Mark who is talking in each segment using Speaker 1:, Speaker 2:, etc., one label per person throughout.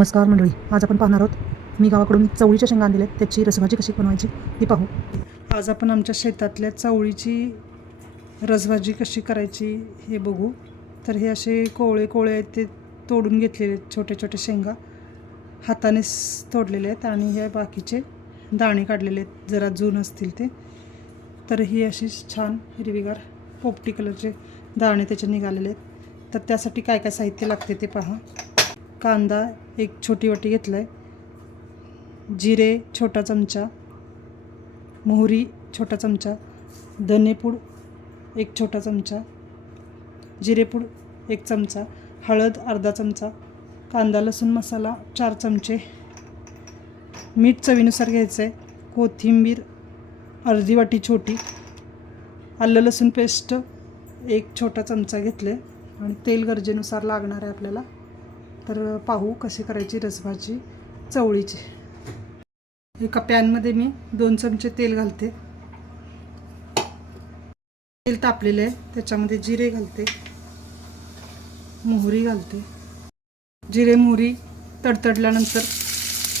Speaker 1: नमस्कार मंडळी आज आपण पाहणार आहोत मी गावाकडून चवळीच्या शेंगा आणलेल्या आहेत त्याची रसभाजी कशी बनवायची ती पाहू. आज आपण आमच्या शेतातल्या चवळीची रसभाजी कशी करायची हे बघू. तर हे असे कोवळे कोवळे आहेत ते तोडून घेतलेले आहेत छोटे छोटे शेंगा. हातानेच तोडलेले आहेत आणि हे बाकीचे दाणे काढलेले आहेत जरा जून असतील ते. तर ही अशी छान हिरवीगार पोपटी कलरचे दाणे त्याचे निघालेले आहेत. तर त्यासाठी काय काय साहित्य लागते ते पहा. कांदा एक छोटी वाटी घेतला आहे जिरे छोटा चमचा. मोहरी छोटा चमचा. धनेपूड एक छोटा चमचा. जिरेपूड एक चमचा. हळद अर्धा चमचा. कांदा लसूण मसाला चार चमचे. मीठ चवीनुसार घ्यायचं आहे कोथिंबीर अर्धी वाटी छोटी. आलं लसूण पेस्ट एक छोटा चमचा घेतले आणि तेल गरजेनुसार लागणार आहे आपल्याला. तर पाहू कशी करायची रसभाजी चवळीची. एका पॅनमध्ये मी दोन चमचे तेल घालते. तेल तापलेले आहे त्याच्यामध्ये जिरे घालते. मोहरी घालते. जिरे मोहरी तडतडल्यानंतर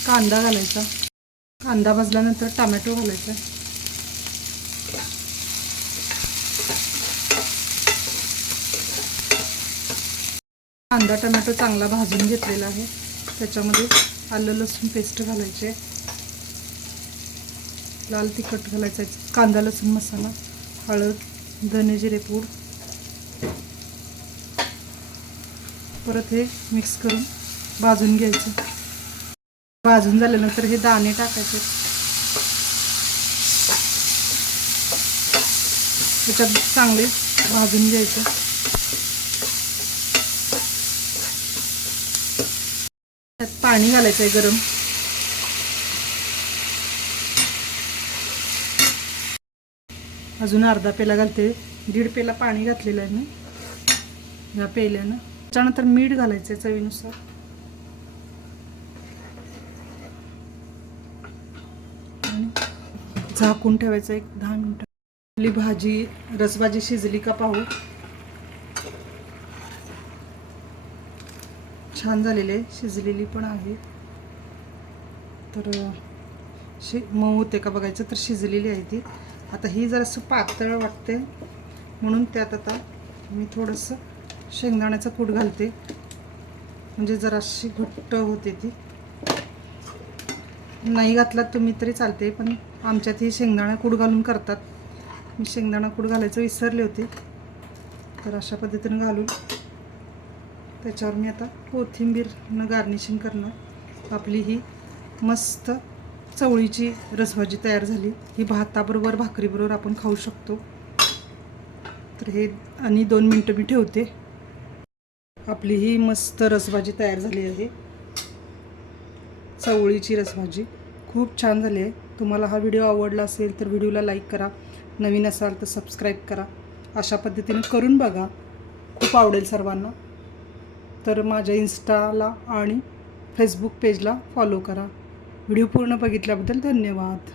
Speaker 1: कांदा घालायचा. कांदा भाजल्यानंतर टमॅटो घालायचा. कांदा टमॅटो चांगला भाजून घेतलेला आहे. त्याच्यामध्ये आलं लसूण पेस्ट घालायचे. लाल तिखट घालायचं आहे. कांदा लसूण मसाला हळद धने जिरे पूड. परत हे मिक्स करून भाजून घ्यायचं. भाजून झाल्यानंतर हे दाणे टाकायचे. त्याच्यात चांगले भाजून घ्यायचं. पाणी घालायचं आहे गरम. अजून अर्धा पेला घालते. दीड पेला पाणी घातलेलं आहे मी. ह्या पेल्यानं. त्याच्यानंतर मीठ घालायचं आहे चवीनुसार झाकून ठेवायचं एक दहा मिनटं. आपली भाजी रसभाजी शिजली का पाहू. छान झालेली आहे शिजलेली पण आहे. तर शि मऊ होते का बघायचं तर शिजलेली आहे ती. आता ही जरासं पातळ वाटते म्हणून त्यात आता मी थोडंसं शेंगदाण्याचं कूट घालते. म्हणजे जराशी घट्ट होते ती. नाही घातलात तुम्ही तरी चालते पण आमच्यात ही शेंगदाणा कूट घालून करतात. मी शेंगदाणा कूट घालायचं विसरले होते. तर अशा पद्धतीनं घालून त्याच्यावर मी आता कोथिंबीरनं गार्निशिंग करणार. आपली ही मस्त चवळीची रसभाजी तयार झाली. ही भाताबरोबर भाकरीबरोबर आपण खाऊ शकतो. तर हे आणि दोन मिनटं मी ठेवते. आपली ही मस्त रसभाजी तयार झाली आहे. चवळीची रसभाजी खूप छान झाली आहे. तुम्हाला हा व्हिडिओ आवडला असेल तर व्हिडिओला लाईक करा. नवीन असाल तर सबस्क्राईब करा. अशा पद्धतीने करून बघा. खूप आवडेल सर्वांना. तर माझ्या इन्स्टाला आणि फेसबुक पेजला फॉलो करा. व्हिडिओ पूर्ण बघितल्याबद्दल धन्यवाद.